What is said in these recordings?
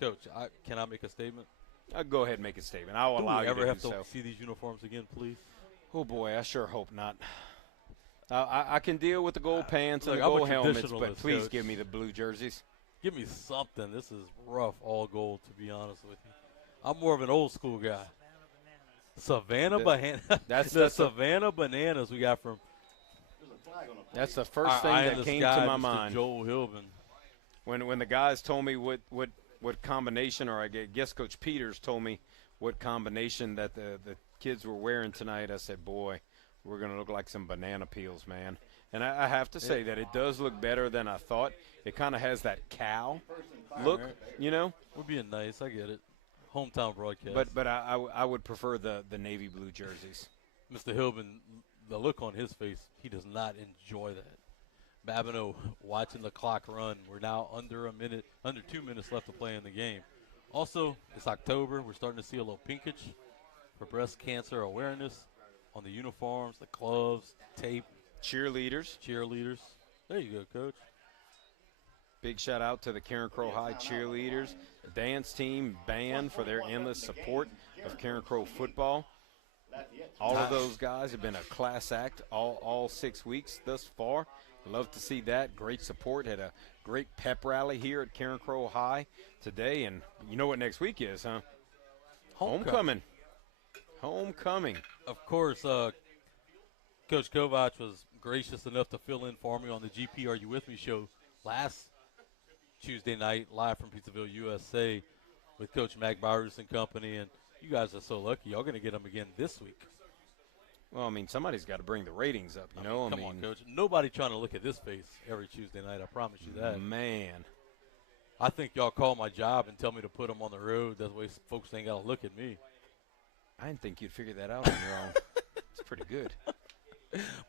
Coach, can I make a statement? I'll go ahead and make a statement. I'll allow you to do so. Do we ever have to see these uniforms again, please? Oh, boy, I sure hope not. I can deal with the gold pants and Look, the I'm a gold helmets, but traditionalist, please Coach. give me the blue jerseys. Give me something. This is rough, all gold, to be honest with you. I'm more of an old school guy. Savannah Bananas. That's the Savannah Bananas we got from. That's the first thing that came to my mind. Joel Hilbin. When the guys told me what combination, or I guess Coach Peters told me what combination that the kids were wearing tonight, I said, boy, we're going to look like some banana peels, man. And I have to say that it does look better than I thought. It kind of has that cow look, you know. We're being nice. I get it. Hometown broadcast. But I would prefer the navy blue jerseys. Mr. Hilbin, the look on his face, he does not enjoy that. Babineau watching the clock run. We're now under 2 minutes left to play in the game. Also, it's October. We're starting to see a little pinkage for breast cancer awareness on the uniforms, the gloves, tape. Cheerleaders. There you go, Coach. Big shout out to the Carencro High cheerleaders, the dance team, band for their endless support of Carencro football. All of those guys have been a class act all 6 weeks thus far. Love to see that. Great support. Had a great pep rally here at Carencro High today. And you know what next week is, huh? Homecoming. Of course, Coach Kovac was gracious enough to fill in for me on the GP Are You With Me show last Tuesday night, live from Pizzaville, USA, with Coach Mac Bowers and company. And you guys are so lucky. Y'all going to get them again this week. Well, I mean, somebody's got to bring the ratings up, you know? Come on, Coach. Nobody trying to look at this face every Tuesday night. I promise you that. Man. I think y'all call my job and tell me to put them on the road. That way folks ain't got to look at me. I didn't think you'd figure that out on your own. It's pretty good.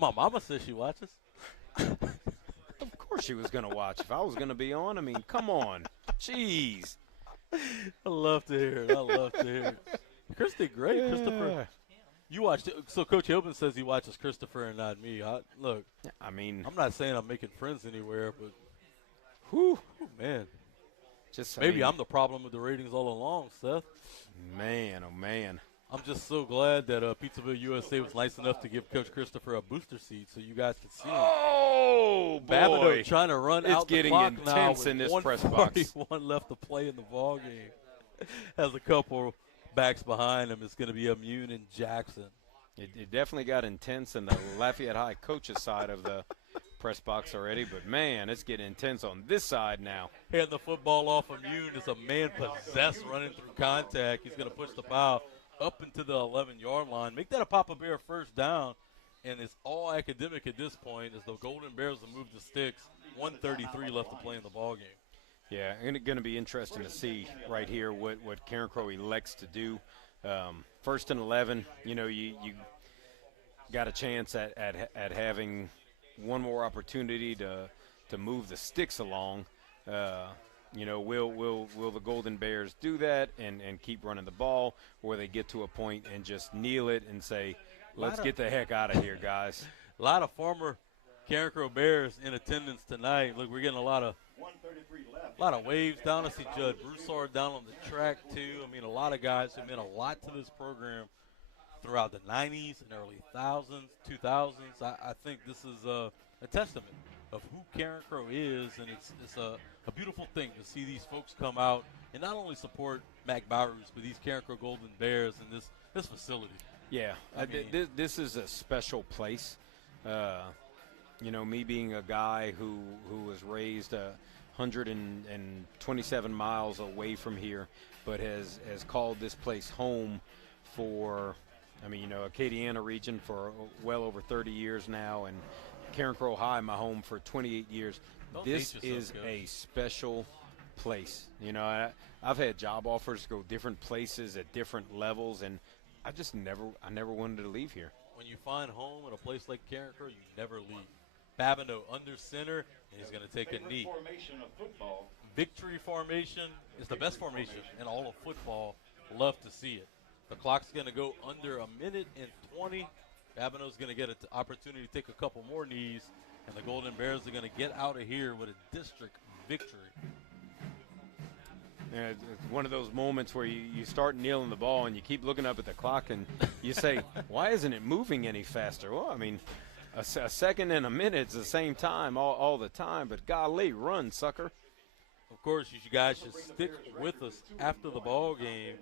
My mama says she watches. Of course she was going to watch. If I was going to be on, I mean, come on. Jeez. I love to hear it. Christy, great. Christopher. You watched it. So Coach Hilbin says he watches Christopher and not me. Look, I mean, I'm not saying I'm making friends anywhere, but man. Maybe I'm the problem with the ratings all along, Seth. Man, oh, man. I'm just so glad that Pizzaville USA was nice enough to give Coach Christopher a booster seat so you guys could see him. Oh, boy. Babineau trying to run out the clock now. It's getting intense in this press box. 1:41 left to play in the ball game. Has a couple backs behind him. It's going to be Immune and Jackson. It definitely got intense in the Lafayette High coaches side of the press box already, but, man, it's getting intense on this side now. Hand the football off Immune. Is a man possessed running through contact. He's going to push the foul up into the 11-yard line. Make that a Papa Bear first down, and it's all academic at this point as the Golden Bears will move the sticks. 1:33 left to play in the ball game. Yeah, it's going to be interesting to see right here what Carencro elects to do. First and 11, you know, you got a chance at having one more opportunity to move the sticks along. You know, will the Golden Bears do that and keep running the ball, or they get to a point and just kneel it and say, let's get the heck out of here, guys? A lot of former Carencro Bears in attendance tonight. Look, we're getting a lot of waves down. I see Judd Broussard down on the track, too. I mean, a lot of guys who meant a lot to this program throughout the 90s and early 2000s. I think this is a testament of who Carencro is, and it's a beautiful thing to see these folks come out and not only support Mac Bowers, but these Carencro Golden Bears in this facility. Yeah, this is a special place. You know, me being a guy who was raised 127 miles away from here, but has called this place home for, I mean, you know, Acadiana region for well over 30 years now, and Carencro High, my home for 28 years. This is a special place. You know, I've had job offers to go different places at different levels, and I never wanted to leave here. When you find home at a place like Carencro, you never leave. Babineau under center, and he's going to take a knee. Formation of football. Victory formation is the best formation in all of football. Love to see it. The clock's going to go under a minute and 20. Babineau's going to get an opportunity to take a couple more knees, and the Golden Bears are going to get out of here with a district victory. It's one of those moments where you start kneeling the ball and you keep looking up at the clock and you say, why isn't it moving any faster? Well, I mean, a second and a minute's the same time all the time, but golly, run, sucker. Of course, you guys should stick with us after the ball game,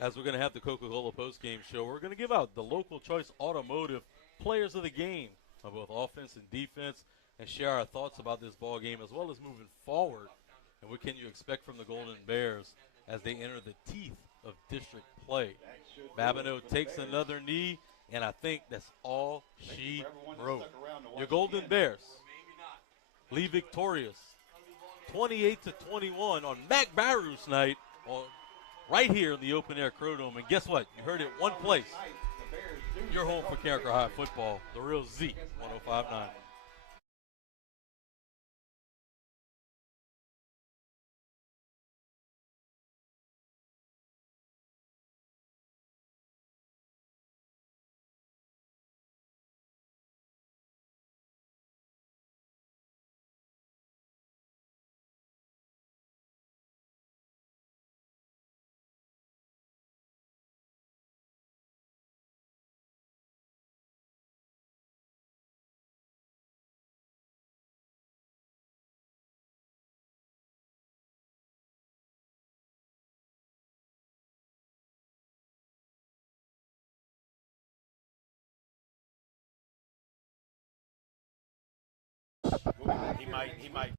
as we're going to have the Coca-Cola postgame show. We're going to give out the Local Choice Automotive Players of the Game of both offense and defense, and share our thoughts about this ball game as well as moving forward. And what can you expect from the Golden Bears as they enter the teeth of district play? Babineau takes another knee, and I think that's all she wrote. Your Golden Bears leave victorious 28-21 on Mac Barrow's night right here in the open air Crodome. And guess what? You heard it one place. You're home for Carencro High football, the real Z 105.9. He might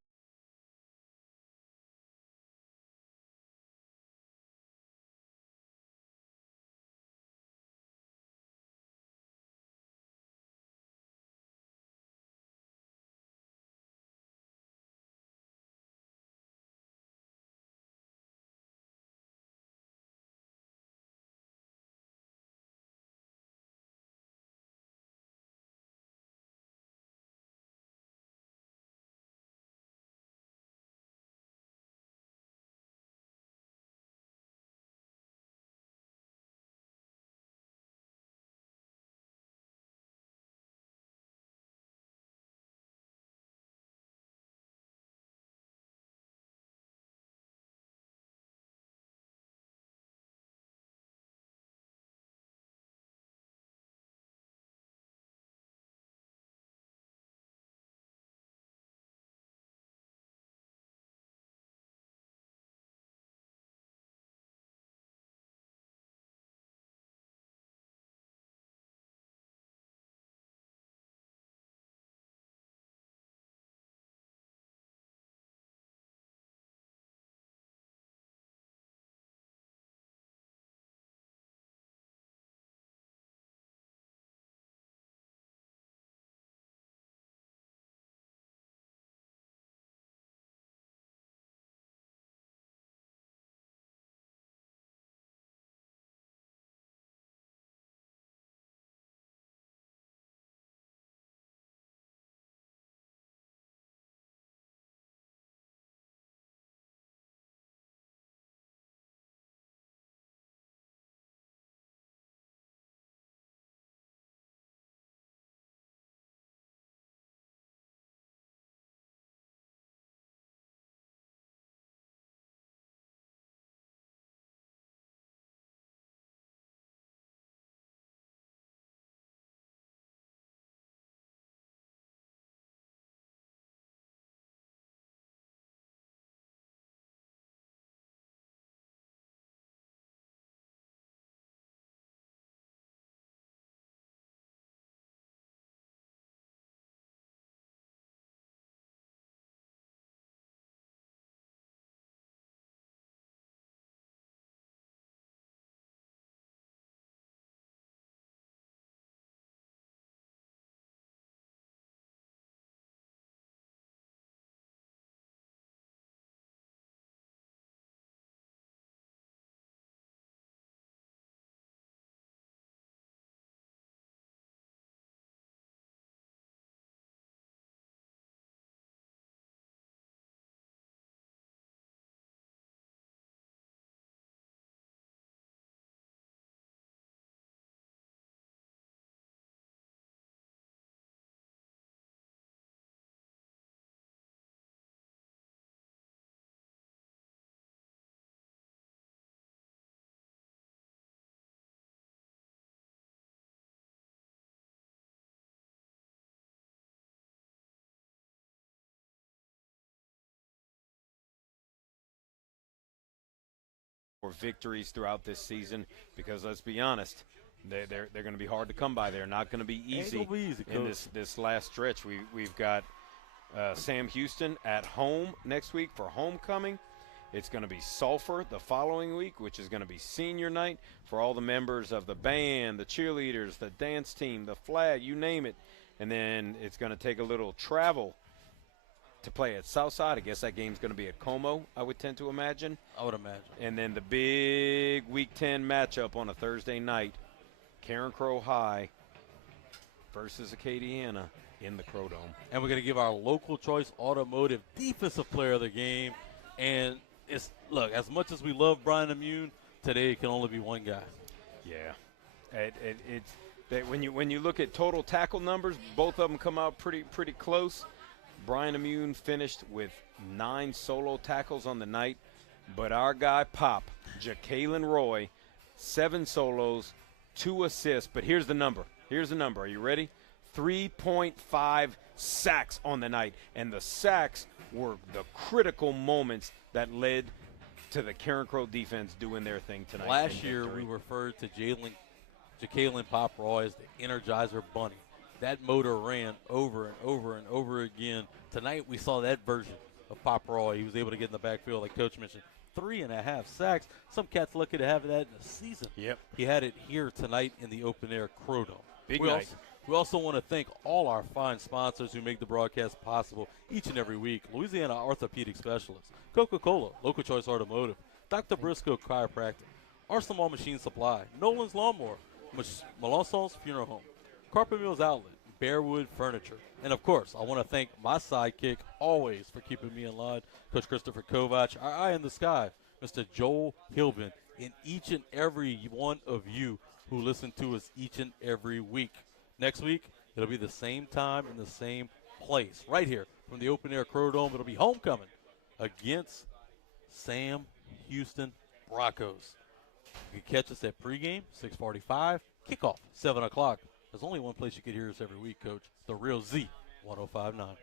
for victories throughout this season, because let's be honest, they're going to be hard to come by. They're not going to be easy, in this last stretch. We've got Sam Houston at home next week for homecoming. It's going to be Sulphur the following week, which is going to be senior night for all the members of the band, the cheerleaders, the dance team, the flag, you name it. And then it's going to take a little travel to play at Southside. I guess that game's going to be at Como, I would tend to imagine. I would imagine. And then the big Week 10 matchup on a Thursday night, Carencro High versus Acadiana in the Crow Dome. And we're going to give our local choice automotive defensive player of the game. And look, as much as we love Brian Immune, today it can only be one guy. Yeah. It's that when you look at total tackle numbers, both of them come out pretty close. Brian Immune finished with 9 solo tackles on the night, but our guy Pop, Jacalen Roy, 7 solos, 2 assists. But here's the number. Are you ready? 3.5 sacks on the night, and the sacks were the critical moments that led to the Carencro defense doing their thing tonight. Last year, we referred to Jacalen Pop Roy as the Energizer Bunny. That motor ran over and over and over again. Tonight, we saw that version of Pop Roy. He was able to get in the backfield, like Coach mentioned. 3.5 sacks. Some cats lucky to have that in a season. Yep. He had it here tonight in the open-air Crow Dome. Big night. We also want to thank all our fine sponsors who make the broadcast possible each and every week. Louisiana Orthopedic Specialists, Coca-Cola, Local Choice Automotive, Dr. Briscoe Chiropractic, Arsenal Machine Supply, Nolan's Lawnmower, Melançon's Funeral Home, Carpet Mills Outlet, Bearwood Furniture. And, of course, I want to thank my sidekick always for keeping me in line, Coach Christopher Kovac, our eye in the sky, Mr. Joel Hilbin, and each and every one of you who listen to us each and every week. Next week, it'll be the same time in the same place, right here from the open-air Crow Dome. It'll be homecoming against Sam Houston Broncos. You can catch us at pregame, 6:45, kickoff, 7 o'clock. There's only one place you can hear us every week, Coach, the Real Z, 105.9.